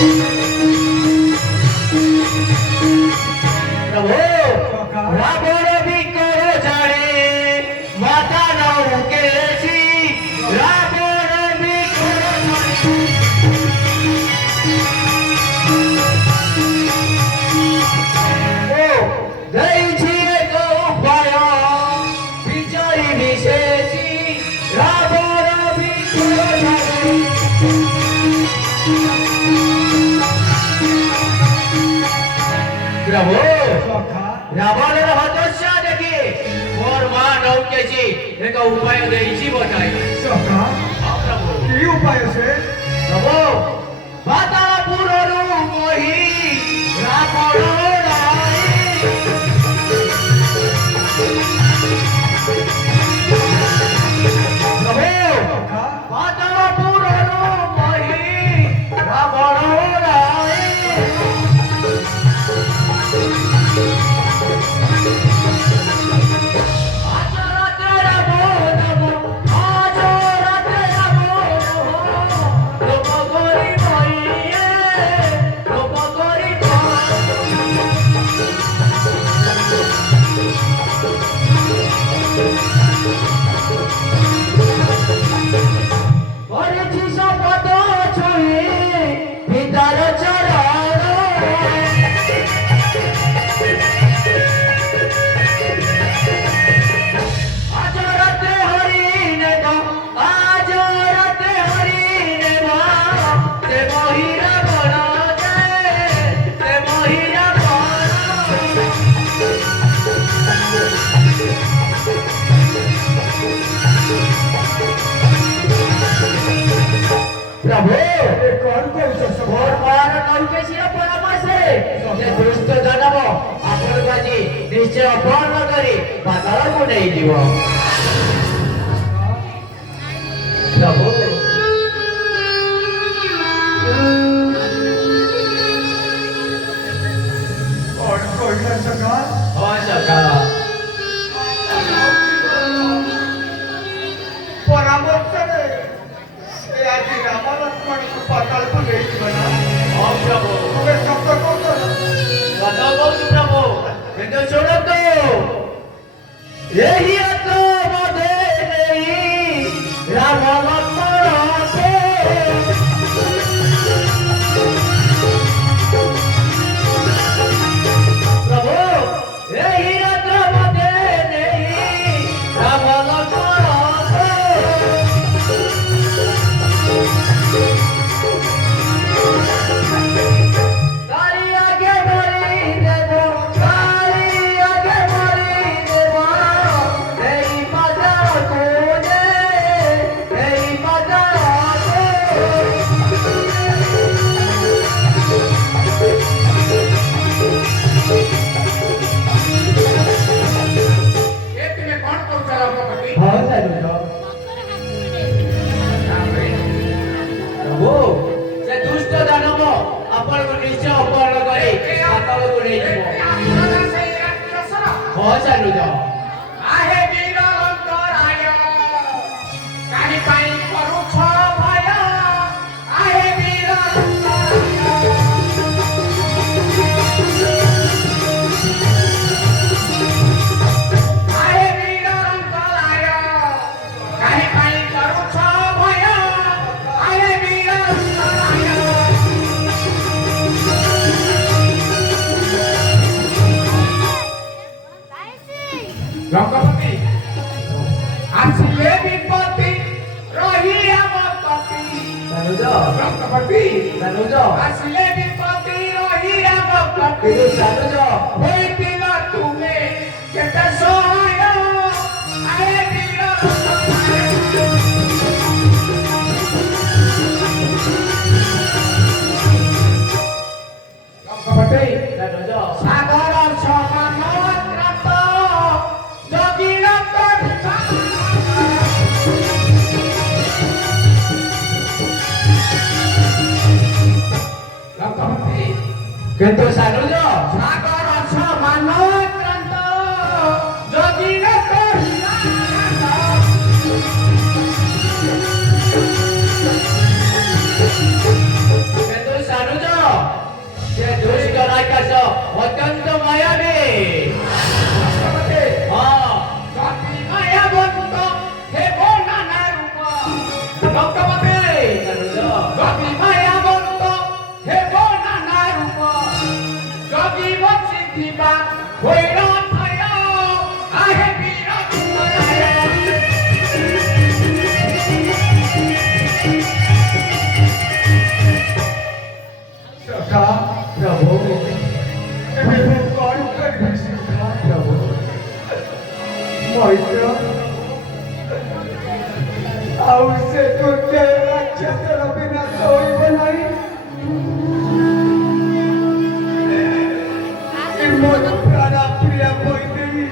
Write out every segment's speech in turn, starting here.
प्रभु Ravan vicar जाने माता नौ केसी Ravan vicar जय छिए को उपाय विजय विशेषी रावण विकर जाने प्रभु रावण हतोत्साह देखी मोर मां नौकेशी एक उपाय देइछि बताई सखा प्रभु की उपाय से प्रभु पातालपुरରୁ मोहि रावण राई प्रभु पातालपुरରୁ मोहि रावण राई प्रभु कौन कौन सा मोर मार नौकेशीर परामर्शे जे दुष्ट दानव आपणକୁ ଆଜି ନିଶ୍ଚୟ ଅପହରଣ କରି ପାତାଳକୁ ନେଇଯିବ प्रभु और कोई ना सखा हो सका परामर्श रे ए आज राम लक्ष्मण को पाताल को ले बना हो प्रभु हमें शब्द को तो कथा कहू प्रभु କିନ୍ତୁ ଶୁଣନ୍ତୁ ଏହି ଆତ୍ମ ମଧେ ନେଇ ରାମ ଲକ୍ଷ୍ମଣଙ୍କୁ प्रभु ଏହି ରାତ୍ର ମଧେ ନେଇ ରାମ ଲକ୍ଷ୍ମଣଙ୍କୁ गाड़ी आगे बढ़ी देवो गाड़ी आगे बढ़ी देवो तेरी माता तुझे तेरी माता ये तुम्हें कौन कौन सा रामपति बहुत सारू जो प्रभु से दुष्ट दानव आपनको निश्चय अपहरण करे पातालକୁ ନେଇଯିବ बहुत सारू जो आहे वीर अंतराय काहे पाई करूछ भय आहे वीर अंतराय आहे वीर अंतराय काहे पाई करूछ भय आहे वीर अंतराय रंगपति आसिले विपत्ति रही आमपति सानुज रंगपति सानुज आसिले विपत्ति रही आमपति କିନ୍ତୁ ସାनुଜ होइतिला तुमे केते सहाय आए वीर रंगपति सानुज सागर समान त्रात जगिर रंगपति କିନ୍ତୁ ସାनुଜ सागर समान त्रात जगिर କିନ୍ତୁ ସାनुଜ प्रभु ଏବେ ମୁଁ କଣ କରିବି ସଖା? प्रभु ମୈତ୍ର ଆଉ ସେ ଦୁର୍ଜୟ ରାକ୍ଷସର ବିନାଶ ହୋଇବ ନାହିଁ। ଏ ମୋର ପ୍ରାଣ ପ୍ରିୟ ବୈଦେବୀ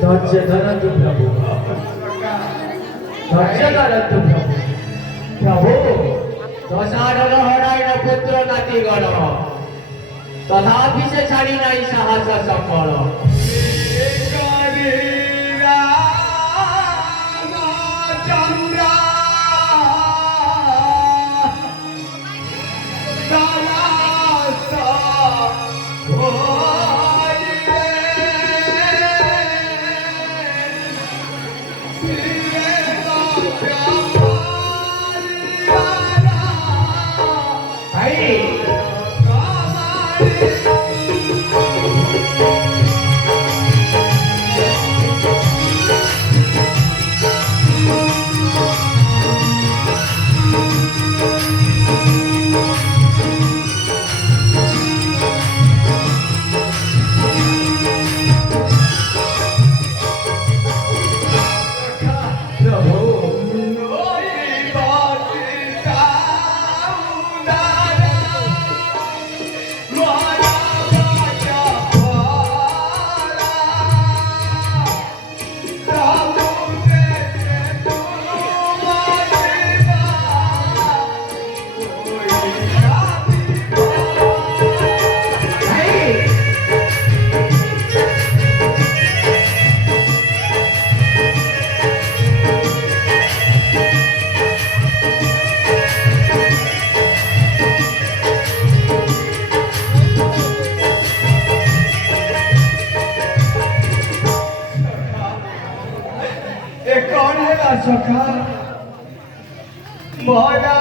धैर्य धरतु प्रभु ସଖା धैर्य धरतु प्रभु प्रभु दशानन हराइन पुत्र नातीगण तथापि से छाड़ी नहीं साहस सकल भाई ए कौन है सखा? मोरा